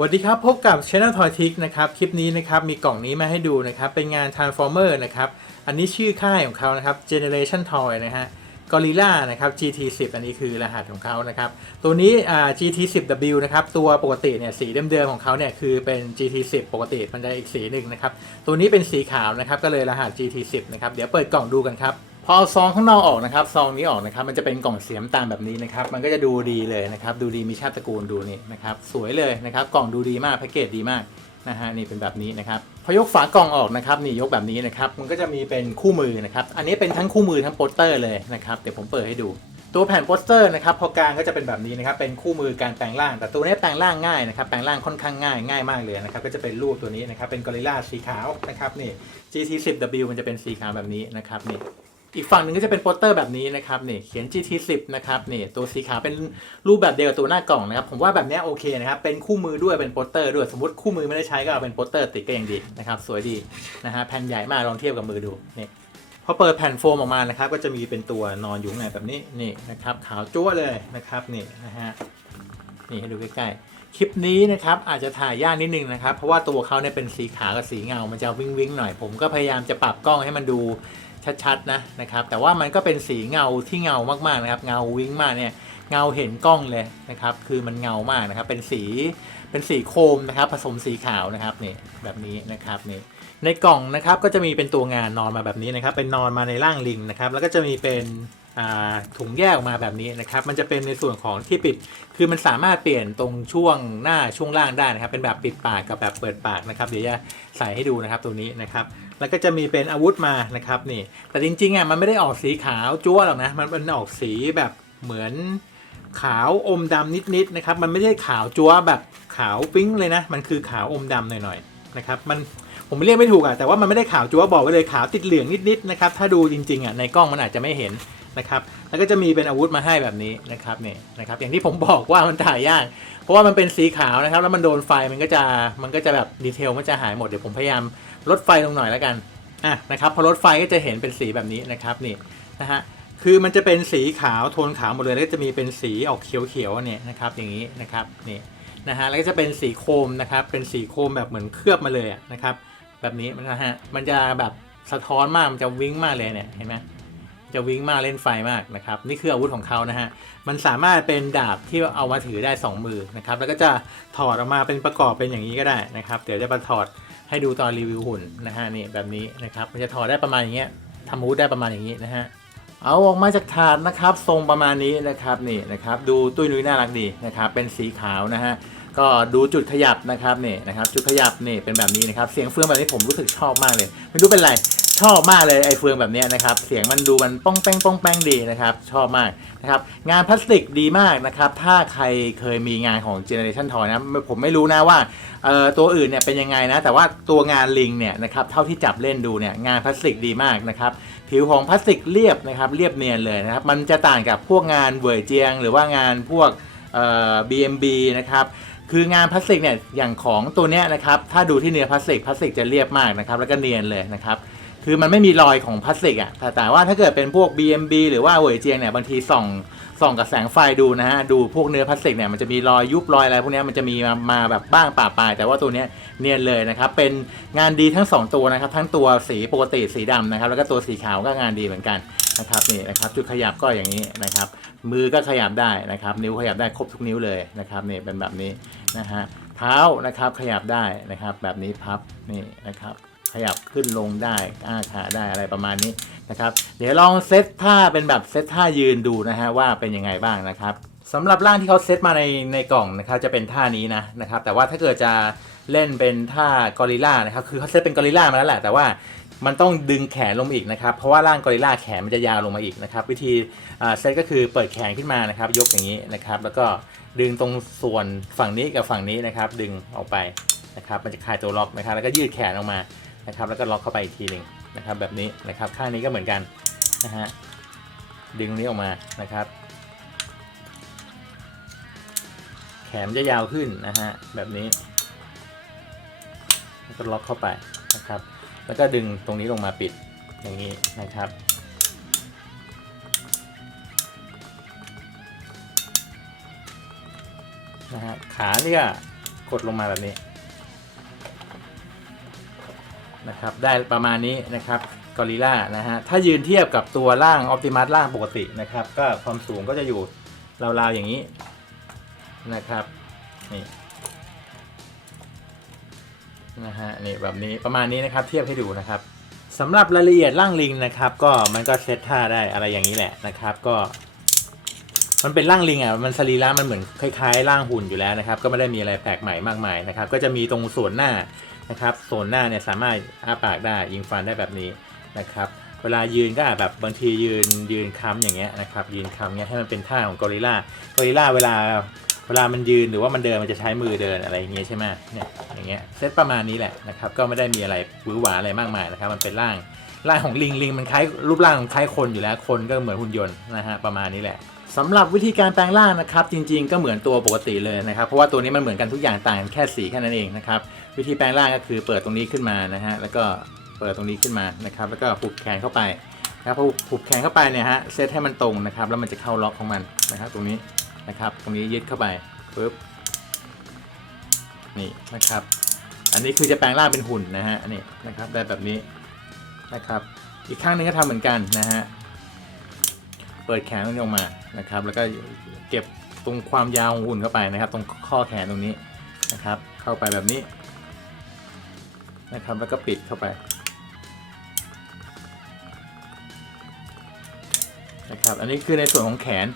สวัสดีครับ พบกับ Channel Toy Tick นะครับ คลิปนี้นะครับ มีกล่องนี้มาให้ดูนะครับ เป็นงาน Transformer นะครับ อันนี้ชื่อค่ายของเขานะครับ Generation Toy นะฮะ Gorilla นะครับ GT10 อันนี้คือรหัสของเขานะครับ ตัวนี้ GT10W นะครับ ตัวปกติเนี่ยสีเดิมๆของเขาเนี่ยคือเป็น GT10 ปกติมันจะอีกสีหนึ่งนะครับ ตัวนี้เป็นสีขาวนะครับ ก็เลยรหัส GT10 นะครับ เดี๋ยวเปิดกล่องดูกันครับ พอเอาซองข้างนอกออกนะครับ ซองนี้ออกนะครับ มันจะเป็นกล่องเสียมตามแบบนี้นะครับ มันก็จะดูดีเลยนะครับ ดูดีมีชาติตระกูลดูนี่นะครับ สวยเลยนะครับ กล่องดูดีมาก แพ็กเกจดีมากนะฮะ นี่เป็นแบบนี้นะครับ พอยกฝากล่องออกนะครับ นี่ยกแบบนี้นะครับ มันก็จะมีเป็นคู่มือนะครับ อันนี้เป็นทั้งคู่มือทั้งโปสเตอร์เลยนะครับ เดี๋ยวผมเปิดให้ดู ตัวแผ่นโปสเตอร์นะครับ พอกลางก็จะเป็นแบบนี้นะครับ เป็นคู่มือการแปลงร่าง แต่ตัวนี้แปลงร่างง่ายนะครับ แปลงร่างค่อนข้างง่าย ง่ายมากเลยนะครับ ก็จะเป็นรูปตัวนี้นะครับ เป็นกอริลลาสีขาวนะครับ นี่ GT10W มันจะเป็นสีขาวแบบนี้นะครับ นี่ อีกฝั่งหนึ่งก็จะเป็นโปสเตอร์แบบนี้นะครับนี่เขียน GT10 นะครับนี่ตัวสีขาวเป็นรูปแบบเดียวกับตัวหน้ากล่องนะครับผมว่าแบบนี้โอเคนะครับเป็นคู่มือด้วยเป็นโปสเตอร์ด้วยสมมติคู่มือไม่ได้ใช้ก็เอาเป็นโปสเตอร์ติดก็ยังดีนะครับสวยดีนะฮะแผ่นใหญ่มากลองเทียบกับมือดูนี่พอเปิดแผ่นโฟมออกมานะครับก็จะมีเป็นตัวนอนอยู่ในแบบนี้นี่นะครับขาวจั๊วเลยนะครับนี่นะฮะนี่ให้ดูใกล้ๆคลิปนี้นะครับอาจจะถ่ายยากนิดนึงนะครับเพราะว่าตัวเขาเนี่ยเป็นสีขาวกับสีเงา มันจะวิงวิงๆหน่อยผมก็พยายามจะปรับกล้องให้มันดู ชัดๆนะนะครับ แต่ว่ามันก็เป็นสีเงาที่เงามากๆนะครับ เงาวิ้งมากเนี่ยเงาเห็นกล้องเลยนะครับ คือมันเงามากนะครับ เป็นสีเป็นสีโครมนะครับ ผสมสีขาวนะครับนี่แบบนี้นะครับนี่ในกล่องนะครับก็จะมีเป็นตัวงานนอนมาแบบนี้นะครับ เป็นนอนมาในร่างลิงนะครับ แล้วก็จะมีเป็นอ่าถุงแยกออกมาแบบนี้นะครับ มันจะเป็นในส่วนของที่ปิด คือมันสามารถเปลี่ยนตรงช่วงหน้าช่วงล่างได้นะครับ เป็นแบบปิดปากกับแบบเปิดปากนะครับ เดี๋ยวจะใส่ให้ดูนะครับตรงนี้นะครับ แล้วก็จะมีเป็นอาวุธมานะครับนี่ แต่จริงๆอะมันไม่ได้ออกสีขาวจัวหรอกนะ มันเป็นออกสีแบบเหมือนขาวอมดำนิดๆนะครับ มันไม่ได้ขาวจัวแบบขาวปิ้งเลยนะ มันคือขาวอมดำหน่อยๆนะครับ มันผมเรียกไม่ถูกอะ แต่ว่ามันไม่ได้ขาวจัวบอกไว้เลยขาวติดเหลืองนิดๆนะครับ ถ้าดูจริงๆอะในกล้องมันอาจจะไม่เห็น นะครับแล้วก็จะมีเป็นอาวุธมาให้แบบนี้นะครับนี่นะครับอย่างที่ผมบอกว่ามันถ่ายยากเพราะว่ามันเป็นสีขาวนะครับ แล้วมันโดนไฟมันก็จะมันก็จะแบบดีเทลมันจะหายหมดเดี๋ยวผมพยายามลดไฟลงหน่อยแล้วกันอะนะครับพอลดไฟก็จะเห็นเป็นสีแบบนี้นะครับนี่นะฮะคือมันจะเป็นสีขาวโทนขาวหมดเลยแล้วก็จะมีเป็นสีออกเขียวๆเนี่ยนะครับอย่างนี้นะครับนี่นะฮะแล้วก็จะเป็นสีโครมนะครับเป็นสีโครมแบบเหมือนเคลือบมาเลยนะครับแบบนี้นะฮะมันจะแบบสะท้อนมากมันจะวิ้งมากเลยเนี่ยเห็นไหม จะวิ้งมากเล่นไฟมากนะครับ นี่คืออาวุธของเขานะฮะ มันสามารถเป็นดาบที่เอามาถือได้สองมือนะครับ แล้วก็จะถอดออกมาเป็นประกอบเป็นอย่างนี้ก็ได้นะครับ เดี๋ยวจะมาถอดให้ดูตอนรีวิวหุ่นนะฮะนี่แบบนี้นะครับ มันจะถอดได้ประมาณอย่างเงี้ยทำมูดได้ประมาณอย่างนี้นะฮะ เอาออกมาจากถาดนะครับ ทรงประมาณนี้นะครับนี่นะครับ ดูตุ้ยนุ้ยน่ารักดีนะครับ เป็นสีขาวนะฮะก็ดูจุดขยับนะครับนี่นะครับจุดขยับนี่เป็นแบบนี้นะครับ เสียงเฟืองแบบนี้ผมรู้สึกชอบมากเลย ไม่รู้เป็นไร ชอบมากเลยไอเฟืองแบบนี้นะครับ เสียงมันดูมันป้องแป้งป้องแป้งดีนะครับ ชอบมากนะครับ งานพลาสติกดีมากนะครับ ถ้าใครเคยมีงานของ Generation Toy นะ ผมไม่รู้นะว่าตัวอื่นเนี่ยเป็นยังไงนะ แต่ว่าตัวงานลิงเนี่ยนะครับ เท่าที่จับเล่นดูเนี่ย งานพลาสติกดีมากนะครับ ผิวของพลาสติกเรียบนะครับ เรียบเนียนเลยนะครับ มันจะต่างกับพวกงานเวอร์เจียง หรือว่างานพวกเอ่อ BMB นะครับคืองานพลาสติกเนี่ยอย่างของตัวเนี้ยนะครับถ้าดูที่เนื้อพลาสติกพลาสติกจะเรียบมากนะครับแล้วก็เนียนเลยนะครับ คือมันไม่มีรอยของพลาสติกอะแต่แต่ว่าถ้าเกิดเป็นพวก BMB หรือว่าเวอร์เจียงเนี่ยบางทีส่องส่องกับแสงไฟดูนะฮะดูพวกเนื้อพลาสติกเนี่ยมันจะมีรอยยุบรอยอะไรพวกนี้มันจะมีมามาแบบบ้างป่าปลายแต่ว่าตัวเนี้ยเนียนเลยนะครับเป็นงานดีทั้ง 2 ตัวนะครับทั้งตัวสีปกติสีดำนะครับแล้วก็ตัวสีขาวก็งานดีเหมือนกันนะครับนี่นะครับจุดขยับก็อย่างนี้นะครับมือก็ขยับได้นะครับนิ้วขยับได้ครบทุกนิ้วเลยนะครับนี่เป็นแบบนี้นะฮะเท้านะครับขยับได้นะครับแบบนี้พับนี่นะครับ ขยับขึ้นลงได้อ้าขาได้อะไรประมาณนี้นะครับ เดี๋ยวลองเซตท่าเป็นแบบเซตท่ายืนดูนะฮะว่าเป็นยังไงบ้างนะครับสำหรับร่างที่เขาเซตมาในในกล่องนะครับจะเป็นท่านี้นะนะครับ แต่ว่าถ้าเกิดจะเล่นเป็นท่ากอริลลานะครับคือเขาเซตเป็นกอริลลามาแล้วแหละแต่ว่ามันต้องดึงแขนลงมาอีกนะครับ เพราะว่าร่างกอริลลาแขนมันจะยาวลงมาอีกนะครับ วิธีเซตก็คือเปิดแขนขึ้นมานะครับ ยกอย่างนี้นะครับ แล้วก็ดึงตรงส่วนฝั่งนี้กับฝั่งนี้นะครับ ดึงออกไปนะครับ มันจะคลายตัวล็อกนะครับ แล้วก็ยืดแขนออกมา นะครับ แล้วก็ล็อกเข้าไปอีกทีหนึ่งนะครับ แบบนี้นะครับข้างนี้ก็เหมือนกันนะฮะดึงตรงนี้ออกมานะครับ แขนจะยาวขึ้นนะฮะแบบนี้แล้วก็ล็อกเข้าไปนะครับ แล้วก็ดึงตรงนี้ลงมาปิดอย่างนี้นะครับนะฮะขานี่ก็กดลงมาแบบนี้ นะครับได้ประมาณนี้นะครับกอริล่านะฮะถ้ายืนเทียบกับตัวร่างออ t ติมัสร่างปกตินะครับก็ความสูงก็จะอยู่ราวๆอย่างนี้นะครับนี่นะฮะนี่แบบนี้ประมาณนี้นะครับเทียบให้ดูนะครับสำหรับรายละเอียดร่างลิงนะครับ ก็มันก็เซตท่าได้อะไรอย่างนี้แหละนะครับ ก็ มันเป็นร่างลิงอะมันสรีระมันเหมือนคล้ายๆร่างหุ่นอยู่แล้วนะครับ ก็ไม่ได้มีอะไรแปลกใหม่มากมายนะครับ ก็จะมีตรงส่วนหน้า นะครับส่วนหน้าเนี่ยสามารถอ้าปากได้ยิงฟันได้แบบนี้นะครับเวลายืนก็อาจแบบบางทียืนยืนค้ำอย่างเงี้ยนะครับยืนค้ำเงี้ยให้มันเป็นท่าของกอริลลากอริลลาเวลาเวลามันยืนหรือว่ามันเดินมันจะใช้มือเดินอะไรอย่างเงี้ยใช่ไหมเนี่ยอย่างเงี้ยเซตประมาณนี้แหละนะครับก็ไม่ได้มีอะไรหวือหวาอะไรมากมายนะครับมันเป็นร่างร่างของลิงลิงมันคล้ายรูปร่างคล้ายคนอยู่แล้วคนก็เหมือนหุ่นยนต์นะฮะประมาณนี้แหละสำหรับวิธีการแปลงร่างนะครับจริงๆก็เหมือนตัวปกติเลยนะครับเพราะว่าตัวนี้มันเหมือนกันทุกอย่างต่างแค่สีแค่นั้นเองนะครับ วิธีแปลงร่างก็คือเปิดตรงนี้ขึ้นมานะฮะแล้วก็เปิดตรงนี้ขึ้นมานะครับ แล้วก็ผูกแขนเข้าไปนะครับพอผูกแขนเข้าไปเนี่ยฮะเซตให้มันตรงนะครับ แล้วมันจะเข้าล็อกของมันนะครับตรงนี้นะครับ ตรงนี้ยึดเข้าไปปึ๊บนี่นะครับ อันนี้คือจะแปลงร่างเป็นหุ่นนะฮะนี่นะครับได้แบบนี้นะครับ อีกข้างหนึงก็ทำเหมือนกันนะฮะเปิดแขนตรงนี้ออกมานะครับ แล้วก็เก็บตรงความยาวของหุ่นเข้าไปนะครับ ตรงข้อแขนตรงนี้นะครับ เข้าไปแบบนี้ นะครับแล้วก็ปิดเข้าไปนะครับอันนี้คือในส่วนของแขน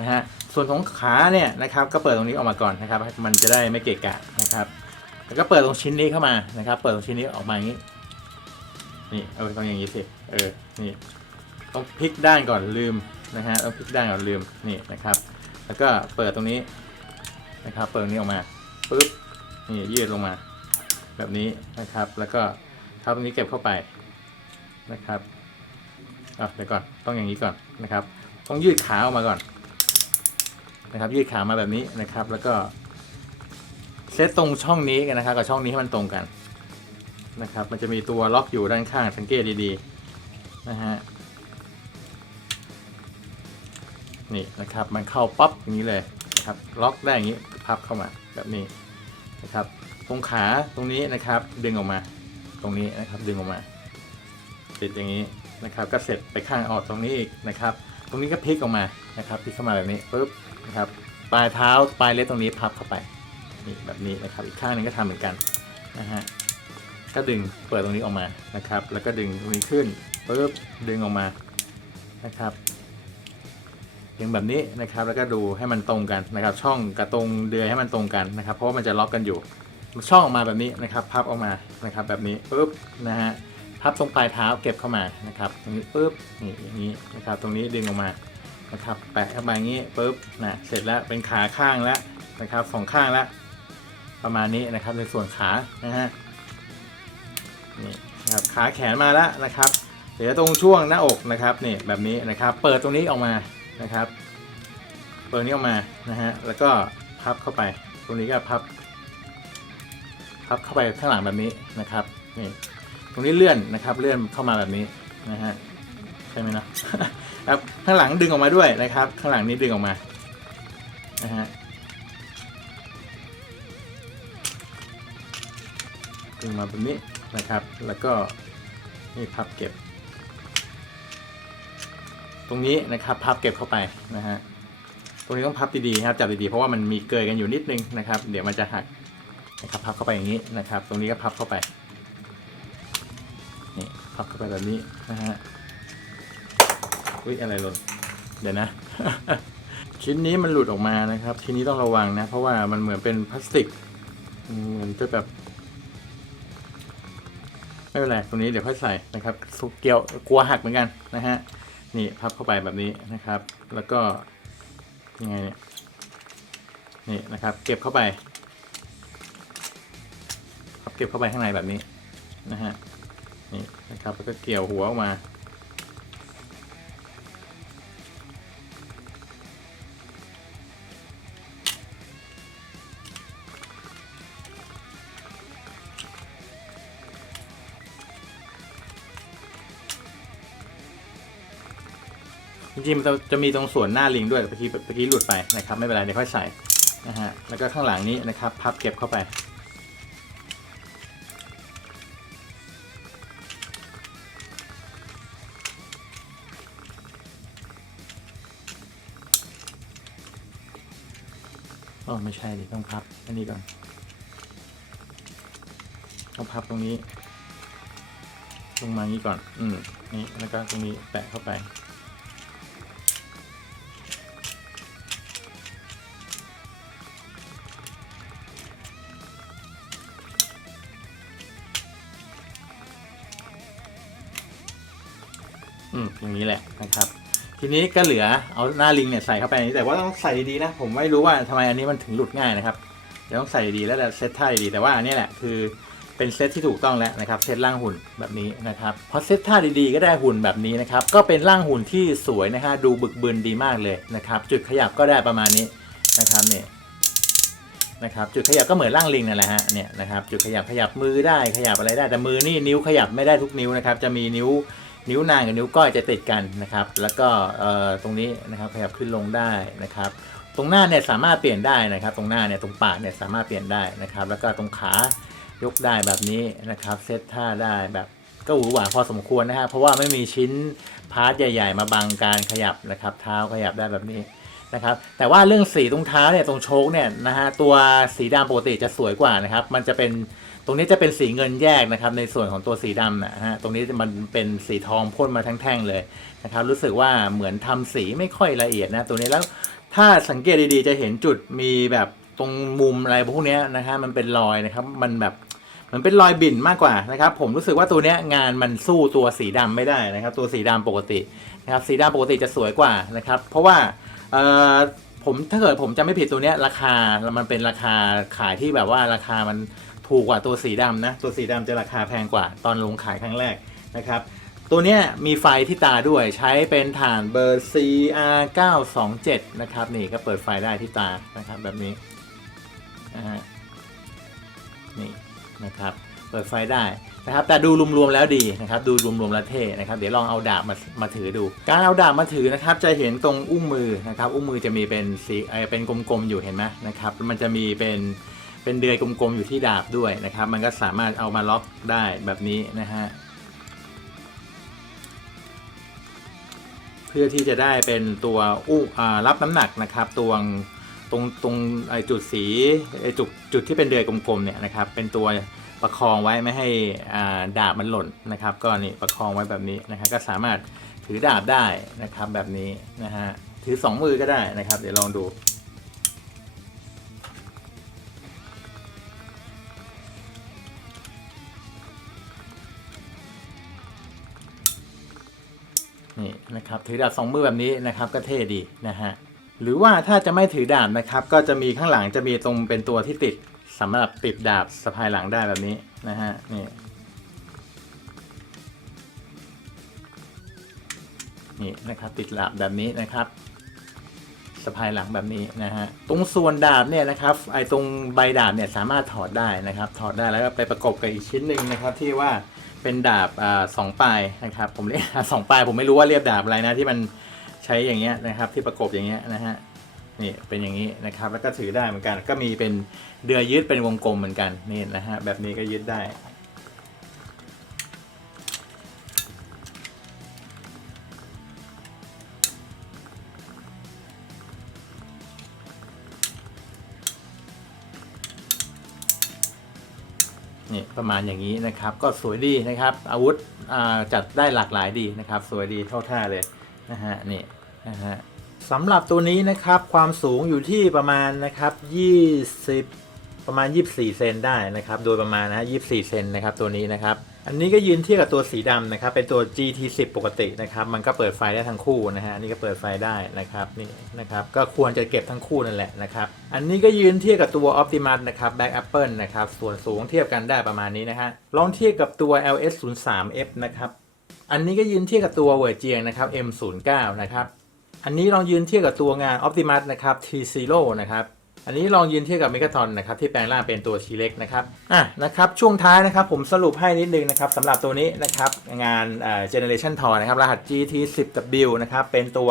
นะฮะส่วนของขาเนี่ยนะครับก็เปิดตรงนี้ออกมาก่อนนะครับ มันจะได้ไม่เกะกะนะครับ แล้วก็เปิดตรงชิ้นนี้เข้ามานะครับ เปิดตรงชิ้นนี้ออกมาอย่างนี้นี่เออต้องอย่างนี้สิเออนี่ต้องพลิกด้านก่อนลืมนะฮะต้องพลิกด้านก่อนลืมนี่นะครับ แล้วก็เปิดตรงนี้นะครับ เปิดตรงนี้ออกมาปึ๊บนี่ยืดลงมา แบบนี้นะครับ แล้วก็ทับตรงนี้เก็บเข้าไปนะครับอะเดี๋ยวก่อนต้องอย่างนี้ก่อนนะครับ ต้องยืดขาออกมาก่อนนะครับ ยืดขามาแบบนี้นะครับ แล้วก็เซตตรงช่องนี้กันนะครับ กับช่องนี้ให้มันตรงกันนะครับ มันจะมีตัวล็อกอยู่ด้านข้างสังเกตดีๆนะฮะนี่นะครับมันเข้าปั๊บอย่างนี้เลยนะครับ ล็อกได้อย่างนี้พับเข้ามาแบบนี้ นะครับ ตรงขาตรงนี้นะครับ ดึงออกมา ตรงนี้นะครับ ดึงออกมา ติดอย่างนี้นะครับ ก็เสร็จไปข้างออกตรงนี้อีกนะครับ ตรงนี้ก็พลิกออกมานะครับพลิกเข้ามาแบบนี้ปุ๊บนะครับ ปลายเท้าปลายเล็บตรงนี้พับเข้าไปนี่แบบนี้นะครับ อีกข้างหนึงก็ทำเหมือนกันนะฮะก็ดึงเปิดตรงนี้ออกมานะครับ แล้วก็ดึงตรงนี้ขึ้นปุ๊บดึงออกมานะครับ ดึงแบบนี้นะครับแล้วก็ดูให้มันตรงกันนะครับ ช่องกับตรงเดือยให้มันตรงกันนะครับ เพราะว่ามันจะล็อกกันอยู่ช่องออกมาแบบนี้นะครับ พับออกมานะครับ แบบนี้ปุ๊บนะฮะพับตรงปลายเท้าเก็บเข้ามานะครับตรงนี้ปุ๊บนี่อย่างนี้นะครับ ตรงนี้ดึงออกมานะครับแปะเข้ามาอย่างนี้ปุ๊บนะเสร็จแล้วเป็นขาข้างแล้วนะครับสองข้างแล้วประมาณนี้นะครับในส่วนขานะฮะนี่นะครับขาแขนมาแล้วนะครับเดี๋ยวตรงช่วงหน้าอกนะครับนี่แบบนี้นะครับ เปิดตรงนี้ออกมา นะครับเปิดนี้ออกมานะฮะแล้วก็พับเข้าไป ตรงนี้ก็พับ พับเข้าไปข้างหลังแบบนี้นะครับนี่ตรงนี้เลื่อนนะครับ เลื่อนเข้ามาแบบนี้นะฮะใช่ไหมนะครับข้างหลังดึงออกมาด้วยนะครับ ข้างหลังนี้ดึงออกมานะฮะดึงมาแบบนี้นะครับ แล้วก็นี่พับเก็บ ตรงนี้นะครับพับเก็บเข้าไปนะฮะตรงนี้ต้องพับดีๆครับจับดีๆเพราะว่ามันมีเกยกันอยู่นิดนึงนะครับ เดี๋ยวมันจะหักนะครับพับเข้าไปอย่างนี้นะครับ ตรงนี้ก็พับเข้าไปนี่พับเข้าไปแบบนี้นะฮะอุ้ยอะไรหล่นเดี๋ยวนะชิ้นนี้มันหลุดออกมานะครับชิ้นนี้ต้องระวังนะ เพราะว่ามันเหมือนเป็นพลาสติกเหมือนจะแบบไม่เป็นไรตรงนี้เดี๋ยวค่อยใส่นะครับสุกเกี่ยวกลัวหักเหมือนกันนะฮะ นี่พับเข้าไปแบบนี้นะครับ แล้วก็ยังไงเนี่ยนี่นะครับ เก็บเข้าไปพับเก็บเข้าไปข้างในแบบนี้นะฮะนี่นะครับแล้วก็เกี่ยวหัวออกมา ริงๆมันจะจะมีตรงส่วนหน้าลิงด้วยแต่เมื่อกี้เมื่อกี้หลุดไปนะครับ ไม่เป็นไรเดี๋ยวค่อยใส่นะฮะแล้วก็ข้างหลังนี้นะครับ พับเก็บเข้าไปอ๋อไม่ใช่ดิต้องพับอันนี้ก่อนต้องพับตรงนี้ลงมางี้ก่อน อืมนี่แล้วก็ตรงนี้แปะเข้าไป อืมอย่างนี้แหละนะครับ ทีนี้ก็เหลือเอาหน้าลิงเนี่ยใส่เข้าไปนี้แต่ว่าต้องใส่ดีๆนะ ผมไม่รู้ว่าทำไมอันนี้มันถึงหลุดง่ายนะครับเดี๋ยวต้องใส่ดีแล้วเซตท่าดีแต่ว่าอันนี้แหละคือเป็นเซตที่ถูกต้องแล้วนะครับเซตร่างหุ่นแบบนี้นะครับพอเซตท่าดีๆก็ได้หุ่นแบบนี้นะครับก็เป็นร่างหุ่นที่สวยนะฮะดูบึกบึนดีมากเลยนะครับจุดขยับก็ได้ประมาณนี้นะครับเนี่ยนะครับจุดขยับก็เหมือนร่างลิงนั่นแหละฮะเนี่ยนะครับจุดขยับขยับมือได้ขยับอะไรได้แต่มือนี่นิ้วขยับไม่ได้ทุกนิ้วนะครับจะมีนิ้ว นิ้วนางกับนิ้วก้อยจะติดกันนะครับ แล้วก็ตรงนี้นะครับขยับขึ้นลงได้นะครับ ตรงหน้าเนี่ยสามารถเปลี่ยนได้นะครับ ตรงหน้าเนี่ยตรงปากเนี่ยสามารถเปลี่ยนได้นะครับ แล้วก็ตรงขายกได้แบบนี้นะครับ เซตท่าได้แบบก็หวือหวาพอสมควรนะฮะเพราะว่าไม่มีชิ้นพาร์ทใหญ่ๆ มาบังการขยับนะครับ เท้าขยับได้แบบนี้นะครับ แต่ว่าเรื่องสีตรงเท้าเนี่ยตรงโชคเนี่ยนะฮะตัวสีดำปกติจะสวยกว่านะครับ มันจะเป็น ตรงนี้จะเป็นสีเงินแยกนะครับ ในส่วนของตัวสีดำนะฮะตรงนี้มันเป็นสีทองพ่นมาทั้งแท่งเลยนะครับ รู้สึกว่าเหมือนทำสีไม่ค่อยละเอียดนะ ตัวนี้แล้วถ้าสังเกตดีๆ จะเห็นจุดมีแบบตรงมุมอะไรพวกนี้นะฮะมันเป็นรอยนะครับ มันแบบมันเป็นรอยบิ่นมากกว่านะครับ ผมรู้สึกว่าตัวนี้งานมันสู้ตัวสีดำไม่ได้นะครับ ตัวสีดำปกตินะครับ สีดำปกติจะสวยกว่านะครับ เพราะว่าเอ่อผมถ้าเกิดผมจำไม่ผิดตัวนี้ราคา มันเป็นราคาขายที่แบบว่าราคามัน ถูกกว่าตัวสีดำนะ ตัวสีดำจะราคาแพงกว่าตอนลงขายครั้งแรกนะครับ ตัวนี้มีไฟที่ตาด้วยใช้เป็นฐานเบอร์ CR927 นะครับ นี่ก็เปิดไฟได้ที่ตานะครับแบบนี้นะฮะนี่นะครับเปิดไฟได้นะครับแต่ดูรวมๆแล้วดีนะครับดูรวมๆแล้วเท่นะครับเดี๋ยวลองเอาดาบมามาถือดู การเอาดาบมาถือนะครับจะเห็นตรงอุ้งมือนะครับอุ้งมือจะมีเป็นสีเอ่อเป็นกลมๆอยู่เห็นไหมนะครับมันจะมีเป็น เป็นเดือยกลมๆอยู่ที่ดาบด้วยนะครับ มันก็สามารถเอามาล็อกได้แบบนี้นะฮะเพื่อที่จะได้เป็นตัวอู้รับน้ำหนักนะครับตัวตรงตรงไอจุดสีไอจุดจุดที่เป็นเดือยกลมๆเนี่ยนะครับ เป็นตัวประคองไว้ไม่ให้อ่าดาบมันหล่นนะครับ ก็นี่ประคองไว้แบบนี้นะครับ ก็สามารถถือดาบได้นะครับแบบนี้นะฮะถือสองมือก็ได้นะครับ เดี๋ยวลองดู นี่นะครับถือดาบสองมือแบบนี้นะครับก็เท่ดีนะฮะหรือว่าถ้าจะไม่ถือดาบนะครับ ก็จะมีข้างหลังจะมีตรงเป็นตัวที่ติดสำหรับติดดาบสะพายหลังได้แบบนี้นะฮะนี่นี่นะครับติดดาบแบบนี้นะครับสะพายหลังแบบนี้นะฮะตรงส่วนดาบเนี่ยนะครับไอ้ตรงใบดาบเนี่ยสามารถถอดได้นะครับ ถอดได้แล้วก็ไปประกบกับอีกชิ้นหนึ่งนะครับที่ว่า เป็นดาบอ่าสองปลายนะครับ ผมเรียกสองปลายผมไม่รู้ว่าเรียกดาบอะไรนะที่มันใช้อย่างเงี้ยนะครับที่ประกบอย่างเงี้ยนะฮะนี่เป็นอย่างนี้นะครับแล้วก็ถือได้เหมือนกัน ก็มีเป็นเดือยยืดเป็นวงกลมเหมือนกันนี่นะฮะแบบนี้ก็ยืดได้ นี่ประมาณอย่างนี้นะครับ ก็สวยดีนะครับ อาวุธจัดได้หลากหลายดีนะครับ สวยดีเท่าท่าเลยนะฮะนี่นะฮะสำหรับตัวนี้นะครับความสูงอยู่ที่ประมาณนะครับ 20 ประมาณ 24 เซนได้นะครับ โดยประมาณนะฮะ24 เซนนะครับตัวนี้นะครับ อันนี้ก็ยืนเทียบกับตัวสีดำนะครับ เป็นตัว GT10 ปกตินะครับ มันก็เปิดไฟได้ทั้งคู่นะฮะนนี่ก็เปิดไฟได้นะครับ นี่นะครับ ก็ควรจะเก็บทั้งคู่นั่นแหละนะครับ อันนี้ก็ยืนเทียบกับตัว Optimus นะครับ Black Apple นะครับ ส่วนสูงเทียบกันได้ประมาณนี้นะฮะ ลองเทียบกับตัว LS03F นะครับ อันนี้ก็ยืนเทียบกับตัวเวอร์เจียงนะครับ M09 นะครับ อันนี้ลองยืนเทียบกับตัวงาน Optimus นะครับ T0 นะครับ อันนี้ลองยืนเทียบกับเมกาทอนนะครับที่แปลงร่างเป็นตัวทีเล็กนะครับอะนะครับช่วงท้ายนะครับผมสรุปให้นิดนึงนะครับสำหรับตัวนี้นะครับงานเอ่อ Generation Toy นะครับรหัส GT10W นะครับเป็นตัว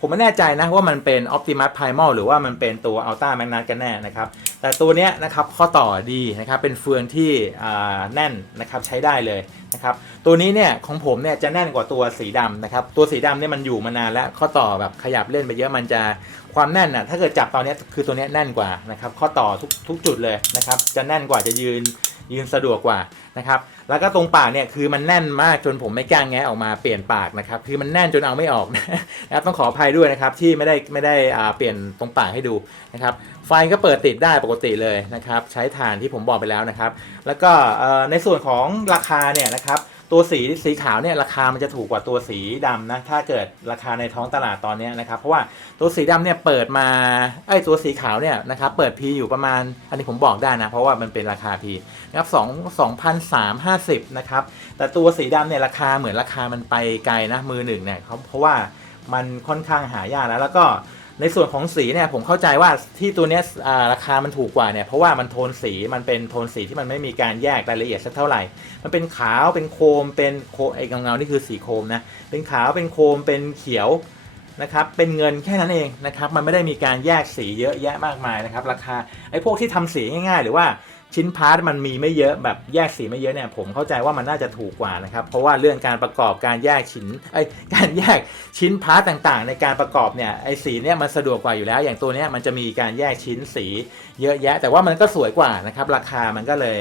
ผมไม่แน่ใจนะว่ามันเป็น Optimus Primal หรือว่ามันเป็นตัว Ultra Magnus กันแน่นะครับแต่ตัวเนี้ยนะครับข้อต่อดีนะครับเป็นเฟืองที่อ่าแน่นนะครับใช้ได้เลยนะครับตัวนี้เนี่ยของผมเนี่ยจะแน่นกว่าตัวสีดำนะครับตัวสีดำเนี่ยมันอยู่มานานแล้วข้อต่อแบบขยับเล่นไปเยอะมันจะ ความแน่นน่ะถ้าเกิดจับตอนนี้คือตัวนี้แน่นกว่านะครับข้อต่อทุกทุกจุดเลยนะครับจะแน่นกว่าจะยืนยืนสะดวกกว่านะครับแล้วก็ตรงปากเนี่ยคือมันแน่นมากจนผมไม่กล้าแงะออกมาเปลี่ยนปากนะครับคือมันแน่นจนเอาไม่ออกนะครับต้องขออภัยด้วยนะครับที่ไม่ได้ไม่ได้อ่าเปลี่ยนตรงปากให้ดูนะครับไฟก็เปิดติดได้ปกติเลยนะครับใช้ถ่านที่ผมบอกไปแล้วนะครับ แล้วก็ในส่วนของราคาเนี่ยนะครับ ตัวสีสีขาวเนี่ยราคามันจะถูกกว่าตัวสีดำนะถ้าเกิดราคาในท้องตลาดตอนนี้นะครับเพราะว่าตัวสีดำเนี่ยเปิดมาไอ้ตัวสีขาวเนี่ยนะครับเปิด P อยู่ประมาณ อันนี้ผมบอกได้นะ เพราะว่ามันเป็นราคา P นะครับสองสองพันสามห้าสิบนะครับแต่ตัวสีดำเนี่ยราคาเหมือนราคามันไปไกลนะมือหนึ่งเนี่ยเขาเพราะว่ามันค่อนข้างหายากแล้วแล้วก็ ในส่วนของสีเนี่ยผมเข้าใจว่าที่ตัวเนี้ยอ่าราคามันถูกกว่าเนี่ยเพราะว่ามันโทนสีมันเป็นโทนสีที่มันไม่มีการแยกรายละเอียดสักเท่าไหร่ มันเป็นขาวเป็นโคมเป็นโคไอ้เงาๆนี่คือสีโคมนะเป็นขาวเป็นโคมเป็นเขียวนะครับเป็นเงินแค่นั้นเองนะครับมันไม่ได้มีการแยกสีเยอะแยะมากมายนะครับราคาไอ้พวกที่ทำสีง่ายๆ หรือว่า ชิ้นพาร์ทมันมีไม่เยอะแบบแยกสีไม่เยอะเนี่ยผมเข้าใจว่ามันน่าจะถูกกว่านะครับ เพราะว่าเรื่องการประกอบการแยกชิ้นไอการแยกชิ้นพาร์ตต่างๆ ในการประกอบเนี่ยไอ้สีเนี่ยมันสะดวกกว่าอยู่แล้ว อย่างตัวเนี้ยมันจะมีการแยกชิ้นสีเยอะแยะ แต่ว่ามันก็สวยกว่านะครับราคามันก็เลย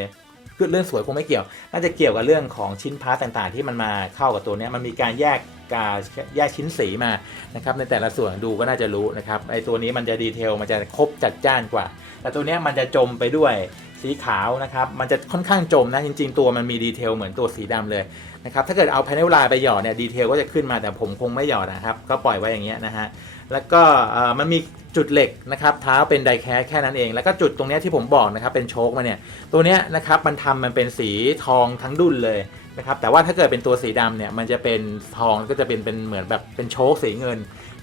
คือเรื่องสวยคงไม่เกี่ยว น่าจะเกี่ยวกับเรื่องของชิ้นพาร์ตต่างๆ ที่มันมาเข้ากับตัวเนี้ยมันมีการแยกการแยกชิ้นสีมานะครับในแต่ละส่วนดูก็น่าจะรู้นะครับไอ้ตัวนี้มันจะดีเทลมันจะครบจัดจ้านกว่า แต่ตัวเนี้ยมันจะจมไปด้วย สีขาวนะครับมันจะค่อนข้างจมนะจริง ๆ ตัวมันมีดีเทลเหมือนตัวสีดำเลยนะครับถ้าเกิดเอาแพนเนลไลน์ไปหยอดเนี่ยดีเทลก็จะขึ้นมาแต่ผมคงไม่หยอดนะครับ ก็ปล่อยไว้อย่างเงี้ยนะฮะแล้วก็มันมีจุดเหล็กนะครับเท้าเป็นไดแคสแค่นั้นเอง แล้วก็จุดตรงเนี้ยที่ผมบอกนะครับเป็นโชคมาเนี่ยตัวเนี้ยนะครับมันทำมันเป็นสีทองทั้งดุนเลยนะครับแต่ว่าถ้าเกิดเป็นตัวสีดำเนี่ยมันจะเป็นทองก็จะเป็นเป็นเหมือนแบบเป็นโชคสีเงิน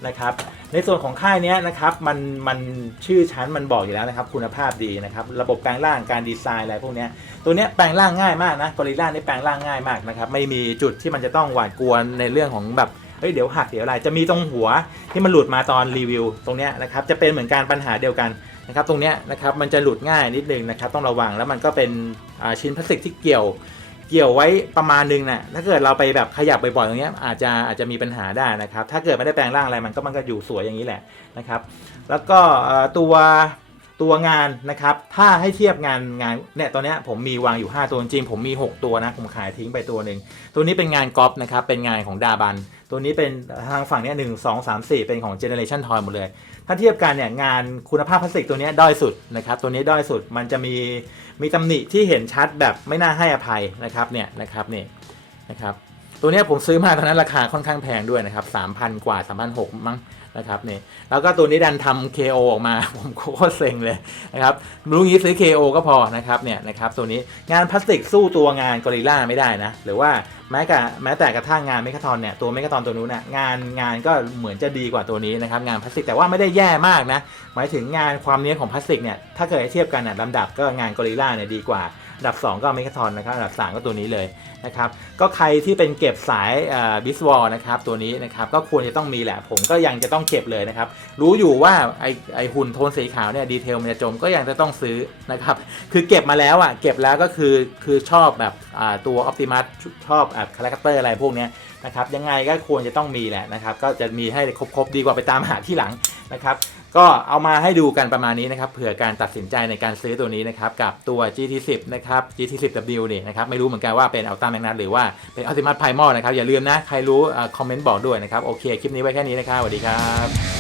นะครับ ในส่วนของค่ายนี้นะครับมันมันชื่อชั้นมันบอกอยู่แล้วนะครับ คุณภาพดีนะครับ ระบบการล่างการดีไซน์อะไรพวกนี้ตัวนี้แปลงร่างง่ายมากนะกอริลล่านี่แปลงร่างง่ายมากนะครับ ไม่มีจุดที่มันจะต้องหวาดกลัวในเรื่องของแบบเฮ้ยเดี๋ยวหักเดี๋ยวอะไรจะมีตรงหัวที่มันหลุดมาตอนรีวิว ตรงนี้นะครับจะเป็นเหมือนการปัญหาเดียวกันนะครับ ตรงนี้นะครับมันจะหลุดง่ายนิดนึงนะครับ ต้องระวังแล้วมันก็เป็นชิ้นพลาสติกที่เกี่ยว เกี่ยวไว้ประมาณนึงนะถ้าเกิดเราไปแบบขยับบ่อยๆตรงเนี้ยอาจจะอาจจะมีปัญหาได้นะครับ ถ้าเกิดไม่ได้แปลงร่างอะไรมันก็มันก็อยู่สวยอย่างนี้แหละนะครับ แล้วก็ตัวตัวงานนะครับ ถ้าให้เทียบงานงานเนี่ยตอนเนี้ยผมมีวางอยู่ 5 ตัวจริงผมมี 6 ตัวนะผมขายทิ้งไปตัวหนึ่งตัวนี้เป็นงานกอล์ฟนะครับเป็นงานของดาบัน ตัวนี้เป็นทางฝั่งเนี้ยหนึ่งสองสามสี่เป็นของ Generation Toy หมดเลย ถ้าเทียบกันเนี่ยงานคุณภาพพลาสติกตัวนี้ด้อยสุดนะครับ ตัวนี้ด้อยสุดมันจะมีมีตำหนิที่เห็นชัดแบบไม่น่าให้อภัยนะครับเนี่ยนะครับนี่นะครับตัวนี้ผมซื้อมาตอนนั้นราคาค่อนข้างแพงด้วยนะครับ3,000 กว่า3,600มั้ง นะครับนี่แล้วก็ตัวนี้ดันทำ KO ออกมา ผมโคตรเซ็งเลยนะครับรู้งี้ซื้อ KO ก็พอนะครับเนี่ยนะครับตัวนี้งานพลาสติกสู้ตัวงานกอริล่าไม่ได้นะ หรือว่าแม้แต่แม้แต่กระทั่งงานเมกาทอนเนี่ยตัวเมกาทอนตัวนู้นน่ะงานงานก็เหมือนจะดีกว่าตัวนี้นะครับงานพลาสติกแต่ว่าไม่ได้แย่มากนะหมายถึงงานความเนี้ยของพลาสติกเนี่ยถ้าเกิดเทียบกันน่ะลำดับก็งานกอริล่าเนี่ยดีกว่า ดับ 2 ก็เมกาทอนนะครับอันดับ 3 ก็ตัวนี้เลยนะครับก็ใครที่เป็นเก็บสายบิสวอลนะครับตัวนี้นะครับก็ควรจะต้องมีแหละผมก็ยังจะต้องเก็บเลยนะครับรู้อยู่ว่าไอไอหุ่นโทนสีขาวเนี่ยดีเทลมันจะจมก็ยังจะต้องซื้อนะครับคือเก็บมาแล้วอะเก็บแล้วก็คือคือชอบแบบตัวออ t ติมัสชอบอ่าคาแรคเตอร์อะไรพวกเนี้ยนะครับยังไงก็ควรจะต้องมีแหละนะครับก็จะมีให้ครบๆดีกว่าไปตามหาที่หลังนะครับ ก็เอามาให้ดูกันประมาณนี้นะครับเผื่อการตัดสินใจในการซื้อตัวนี้นะครับกับตัว GT10 นะครับ GT10W นี่นะครับไม่รู้เหมือนกันว่าเป็นอัลตร้าแมกนัสหรือว่าเป็น Optimus Primal นะครับอย่าลืมนะใครรู้คอมเมนต์บอกด้วยนะครับโอเคคลิปนี้ไว้แค่นี้นะครับสวัสดีครับ